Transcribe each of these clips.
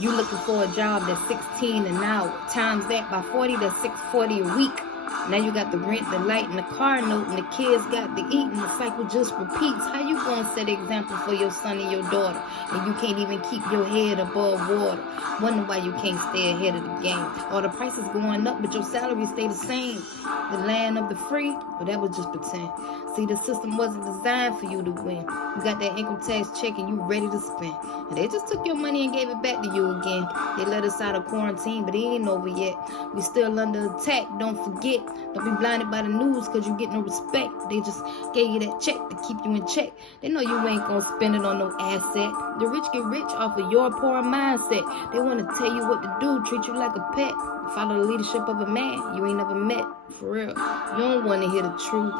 You looking for a job that's 16 an hour. Times that by 40, that's 640 a week. Now you got the rent, the light, and the car note, and the kids got to eat, and the cycle just repeats. How you gonna set an example for your son and your daughter, and you can't even keep your head above water? Wonder why you can't stay ahead of the game. All the prices going up, but your salary stay the same. The land of the free, but that was just pretend. See, the system wasn't designed for you to win. You got that income tax check and you ready to spend. And they just took your money and gave it back to you again. They let us out of quarantine, but it ain't over yet. We still under attack, don't forget. Don't be blinded by the news because you get no respect. They just gave you that check to keep you in check. They know you ain't gonna spend it on no asset. The rich get rich off of your poor mindset. They wanna tell you what to do, treat you like a pet. Follow the leadership of a man you ain't never met. For real, you don't wanna hear the truth.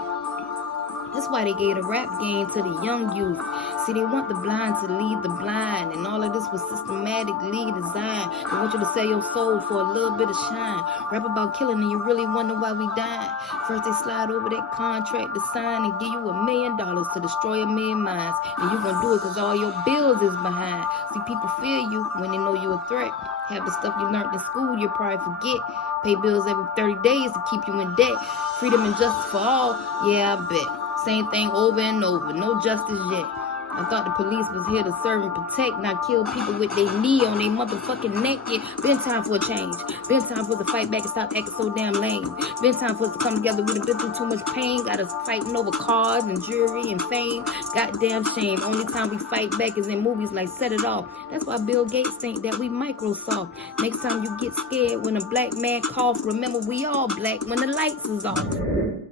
That's why they gave the rap game to the young youth. See, they want the blind to lead the blind, and all of this was systematically designed. They want you to sell your soul for a little bit of shine. Rap about killing and you really wonder why we dying. First they slide over that contract to sign and give you $1 million to destroy 1 million minds. And you gonna do it because all your bills is behind. See, people fear you when they know you a threat. Have the stuff you learned in school you probably forget. Pay bills every 30 days to keep you in debt. Freedom and justice for all, yeah, I bet. Same thing over and over, no justice yet. I thought the police was here to serve and protect, not kill people with their knee on their motherfucking neck. Yeah, been time for a change. Been time for us to fight back and stop acting so damn lame. Been time for us to come together. We done been through too much pain. Got us fighting over cars and jewelry and fame. Goddamn shame. Only time we fight back is in movies like Set It Off. That's why Bill Gates think that we Microsoft. Next time you get scared when a black man cough, remember we all black when the lights is off.